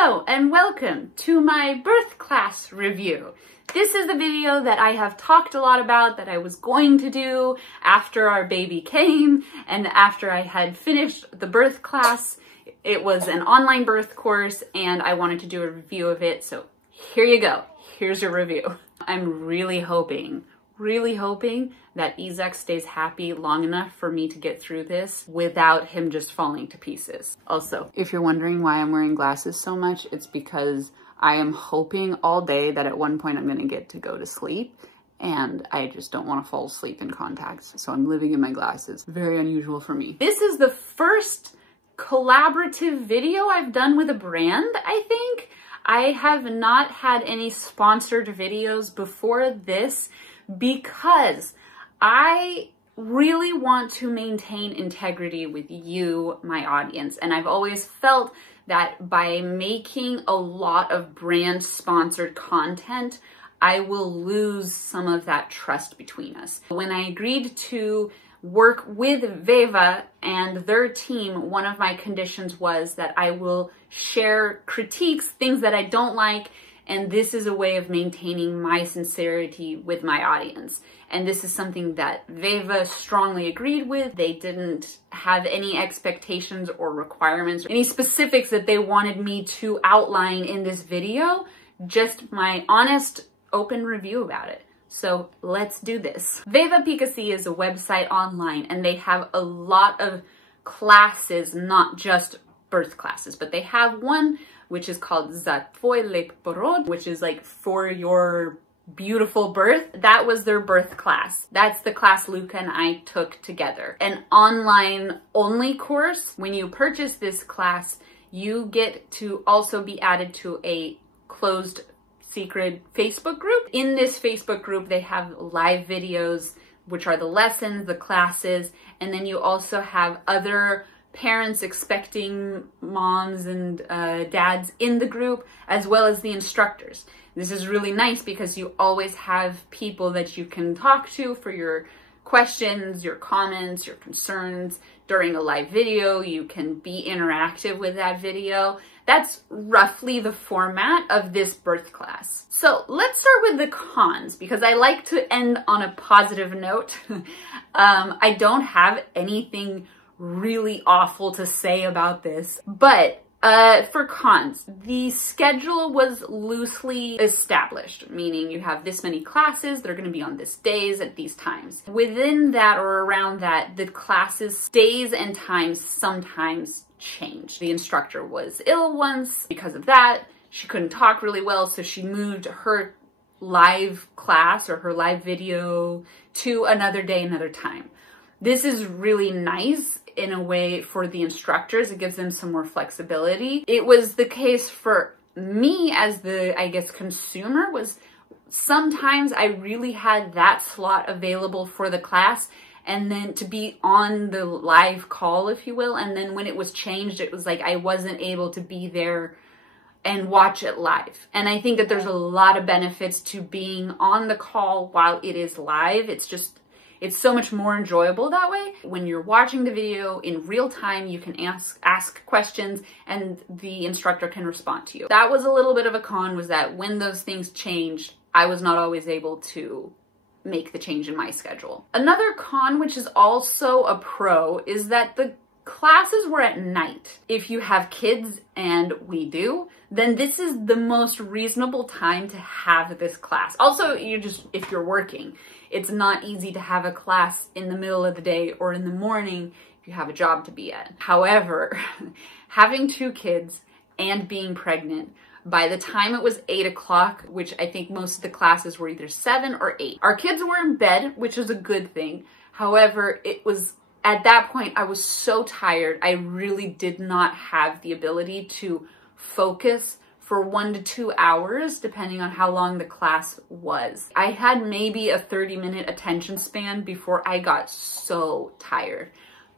Hello and welcome to my birth class review. This is the video that I have talked a lot about that I was going to do after our baby came and after I had finished the birth class. It was an online birth course and I wanted to do a review of it, so here you go. Here's your review. I'm really hoping that Isaac stays happy long enough for me to get through this without him just falling to pieces. Also, if you're wondering why I'm wearing glasses so much, it's because I am hoping all day that at one point I'm gonna get to go to sleep and I just don't want to fall asleep in contacts. So I'm living in my glasses. Very unusual for me. This is the first collaborative video I've done with a brand, I think. I have not had any sponsored videos before this because I really want to maintain integrity with you, my audience. And I've always felt that by making a lot of brand sponsored content, I will lose some of that trust between us. When I agreed to work with Veva and their team, one of my conditions was that I will share critiques, things that I don't like, and this is a way of maintaining my sincerity with my audience. And this is something that Veva strongly agreed with. They didn't have any expectations or requirements, or any specifics that they wanted me to outline in this video, just my honest, open review about it. So let's do this. Veva.si is a website online and they have a lot of classes, not just birth classes, but they have one which is called Za Tvoj Lep Porod, which is like for your beautiful birth. That was their birth class. That's the class Luca and I took together. An online only course. When you purchase this class, you get to also be added to a closed secret Facebook group. In this Facebook group, they have live videos, which are the lessons, the classes, and then you also have other parents expecting moms and dads in the group, as well as the instructors. This is really nice because you always have people that you can talk to for your questions, your comments, your concerns. During a live video, you can be interactive with that video. That's roughly the format of this birth class. So let's start with the cons because I like to end on a positive note. I don't have anything really awful to say about this, but for cons, the schedule was loosely established, meaning you have this many classes, they're going to be on this days at these times. Within that or around that, the classes days and times sometimes change. The instructor was ill once. Because of that, she couldn't talk really well, so she moved her live class or her live video to another day, another time. This is really nice in a way for the instructors. It gives them some more flexibility. It was the case for me as the, I guess, consumer. Was sometimes I really had that slot available for the class and then to be on the live call, if you will. And then when it was changed, it was like I wasn't able to be there and watch it live. And I think that there's a lot of benefits to being on the call while it is live. It's so much more enjoyable that way. When you're watching the video in real time, you can ask questions and the instructor can respond to you. That was a little bit of a con, was that when those things changed, I was not always able to make the change in my schedule. Another con, which is also a pro, is that the classes were at night. If you have kids, and we do, then this is the most reasonable time to have this class. Also, if you're working, it's not easy to have a class in the middle of the day or in the morning if you have a job to be at. However, having two kids and being pregnant, by the time it was 8 o'clock, which I think most of the classes were either 7 or 8, our kids were in bed, which was a good thing. However, it was at that point, I was so tired. I really did not have the ability to focus for 1 to 2 hours, depending on how long the class was. I had maybe a 30-minute attention span before I got so tired.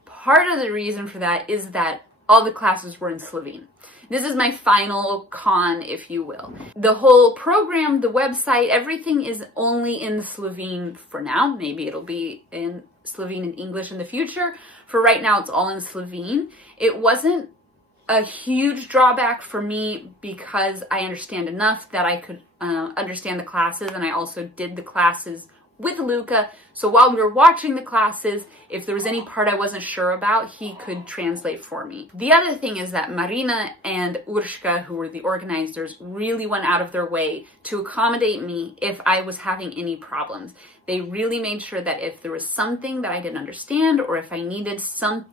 Part of the reason for that is that all the classes were in Slovene. This is my final con, if you will. The whole program, the website, everything is only in Slovene for now. Maybe it'll be in Slovene and English in the future. For right now, it's all in Slovene. It wasn't a huge drawback for me because I understand enough that I could understand the classes, and I also did the classes with Luca. So while we were watching the classes, if there was any part I wasn't sure about, he could translate for me. The other thing is that Marina and Urshka, who were the organizers, really went out of their way to accommodate me if I was having any problems. They really made sure that if there was something that I didn't understand, or if I needed some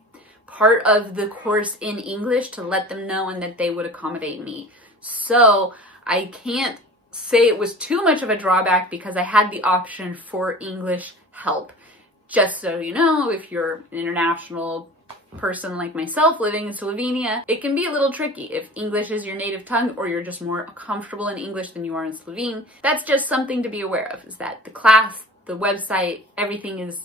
part of the course in English, to let them know, and that they would accommodate me. So I can't say it was too much of a drawback because I had the option for English help. Just so you know, if you're an international person like myself living in Slovenia, it can be a little tricky if English is your native tongue, or you're just more comfortable in English than you are in Slovene. That's just something to be aware of, is that the class, the website, everything is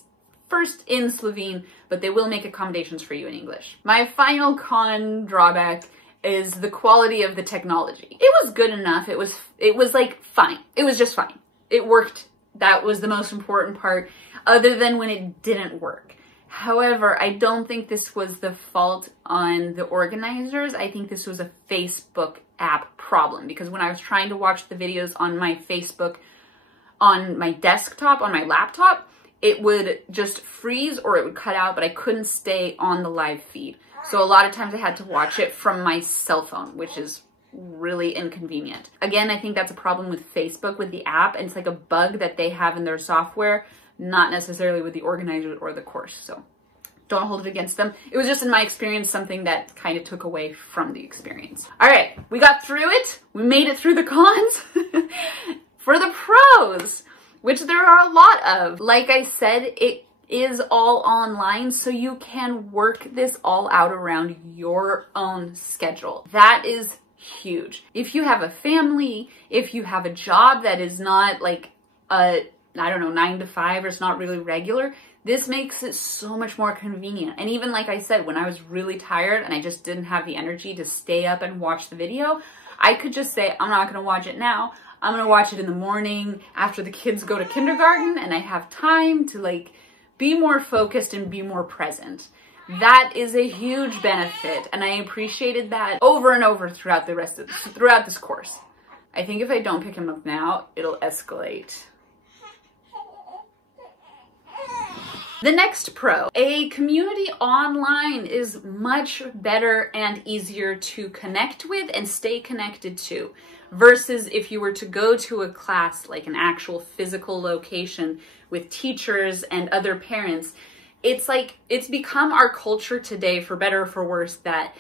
first in Slovene, but they will make accommodations for you in English. My final con drawback is the quality of the technology. It was good enough. It was like fine. It was just fine. It worked. That was the most important part, other than when it didn't work. However, I don't think this was the fault on the organizers. I think this was a Facebook app problem, because when I was trying to watch the videos on my Facebook, on my desktop, on my laptop, it would just freeze or it would cut out, but I couldn't stay on the live feed. So a lot of times I had to watch it from my cell phone, which is really inconvenient. Again, I think that's a problem with Facebook, with the app, and it's like a bug that they have in their software, not necessarily with the organizer or the course. So don't hold it against them. It was just, in my experience, something that kind of took away from the experience. All right, we got through it. We made it through the cons. For the pros, which there are a lot of, like I said, it is all online, so you can work this all out around your own schedule. That is huge. If you have a family, if you have a job that is not like a, I don't know, 9 to 5, or it's not really regular, this makes it so much more convenient. And even like I said, when I was really tired and I just didn't have the energy to stay up and watch the video, I could just say, I'm not gonna watch it now. I'm gonna watch it in the morning after the kids go to kindergarten, and I have time to like be more focused and be more present. That is a huge benefit, and I appreciated that over and over throughout this course. I think if I don't pick him up now, it'll escalate. The next pro, a community online is much better and easier to connect with and stay connected to, versus if you were to go to a class, like an actual physical location with teachers and other parents. It's like, it's become our culture today, for better or for worse, that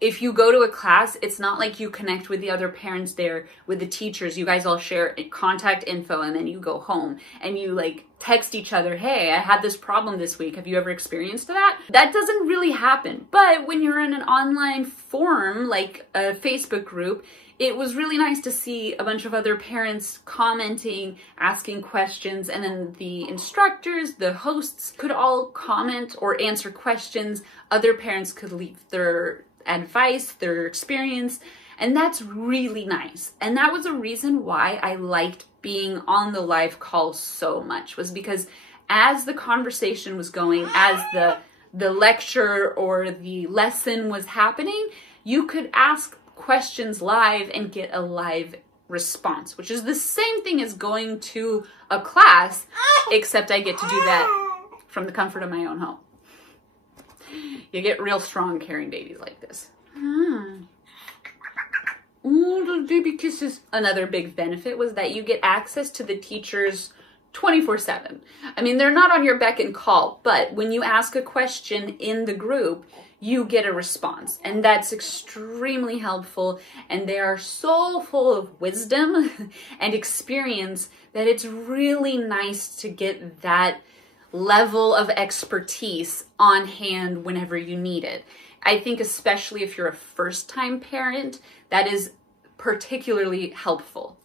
if you go to a class, it's not like you connect with the other parents there, with the teachers. You guys all share contact info, and then you go home and you like text each other, hey, I had this problem this week. Have you ever experienced that? That doesn't really happen. But when you're in an online forum, like a Facebook group, it was really nice to see a bunch of other parents commenting, asking questions, and then the instructors, the hosts, could all comment or answer questions. Other parents could leave their advice, their experience, and that's really nice. And that was a reason why I liked being on the live call so much, was because as the conversation was going, as the lecture or the lesson was happening, you could ask questions live and get a live response, which is the same thing as going to a class, except I get to do that from the comfort of my own home. You get real strong carrying babies like this. Ooh, little baby kisses. Another big benefit was that you get access to the teachers 24/7. I mean, they're not on your beck and call, but when you ask a question in the group, you get a response, and that's extremely helpful. And they are so full of wisdom and experience that it's really nice to get that level of expertise on hand whenever you need it. I think especially if you're a first-time parent, that is particularly helpful.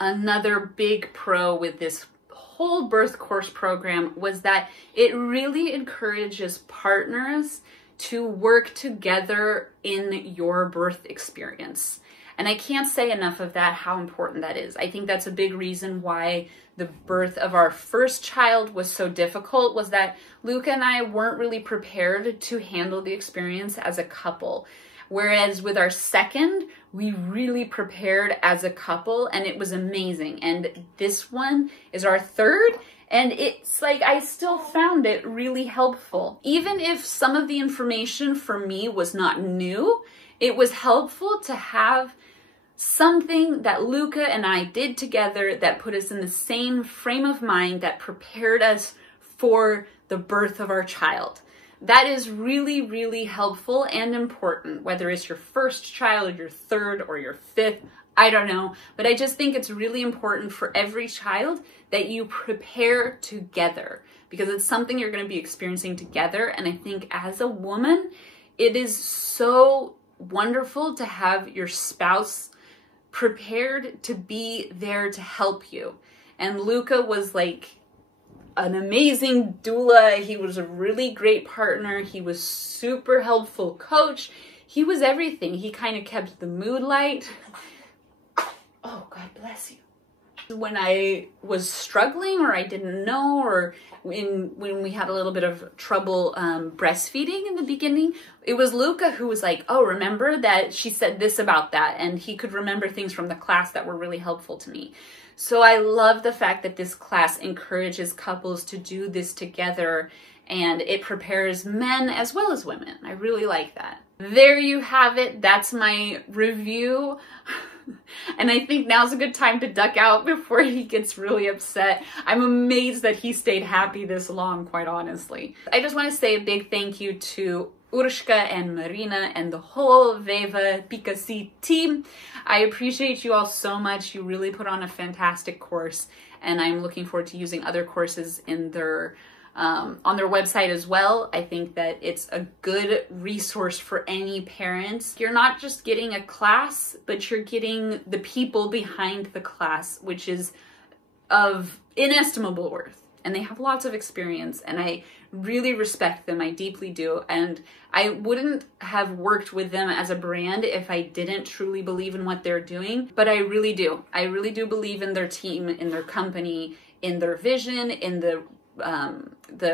Another big pro with this whole birth course program was that it really encourages partners to work together in your birth experience. And I can't say enough of that, how important that is. I think that's a big reason why the birth of our first child was so difficult, was that Luca and I weren't really prepared to handle the experience as a couple. Whereas with our second, we really prepared as a couple and it was amazing. And this one is our third, and it's like I still found it really helpful. Even if some of the information for me was not new, it was helpful to have something that Luca and I did together that put us in the same frame of mind, that prepared us for the birth of our child. That is really, really helpful and important, whether it's your first child, your third, or your fifth, I don't know. But I just think it's really important for every child that you prepare together, because it's something you're going to be experiencing together. And I think as a woman, it is so wonderful to have your spouse prepared to be there to help you. And Luca was like an amazing doula. He was a really great partner. He was super helpful coach. He was everything. He kind of kept the mood light. Oh, God bless you. When I was struggling or I didn't know, or when we had a little bit of trouble breastfeeding in the beginning, it was Luca who was like, oh, remember that she said this about that? And he could remember things from the class that were really helpful to me. So I love the fact that this class encourages couples to do this together, and it prepares men as well as women. I really like that. There you have it. That's my review. And I think now's a good time to duck out before he gets really upset. I'm amazed that he stayed happy this long, quite honestly. I just want to say a big thank you to Urshka and Marina and the whole Veva.si team. I appreciate you all so much. You really put on a fantastic course, and I'm looking forward to using other courses in their on their website as well. I think that it's a good resource for any parents. You're not just getting a class, but you're getting the people behind the class, which is of inestimable worth. And they have lots of experience, and I really respect them. I deeply do. And I wouldn't have worked with them as a brand if I didn't truly believe in what they're doing. But I really do. I really do believe in their team, in their company, in their vision, in the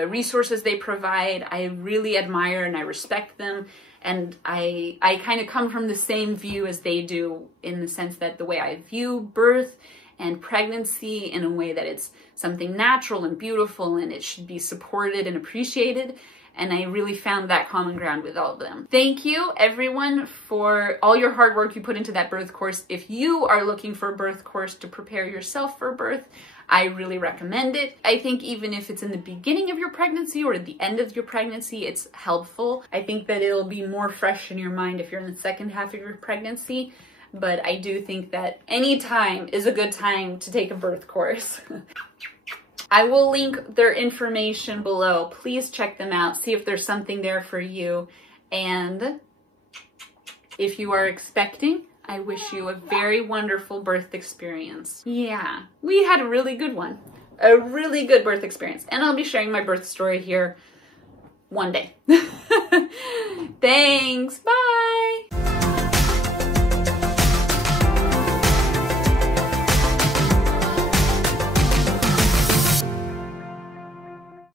resources they provide. I really admire and I respect them. And I kind of come from the same view as they do, in the sense that the way I view birth and pregnancy in a way that it's something natural and beautiful, and it should be supported and appreciated. And I really found that common ground with all of them. Thank you, everyone, for all your hard work you put into that birth course. If you are looking for a birth course to prepare yourself for birth, I really recommend it. I think even if it's in the beginning of your pregnancy or at the end of your pregnancy, it's helpful. I think that it'll be more fresh in your mind if you're in the second half of your pregnancy. But I do think that any time is a good time to take a birth course. I will link their information below. Please check them out. See if there's something there for you. And if you are expecting, I wish you a very wonderful birth experience. Yeah, we had a really good one. A really good birth experience. And I'll be sharing my birth story here one day. Thanks. Bye.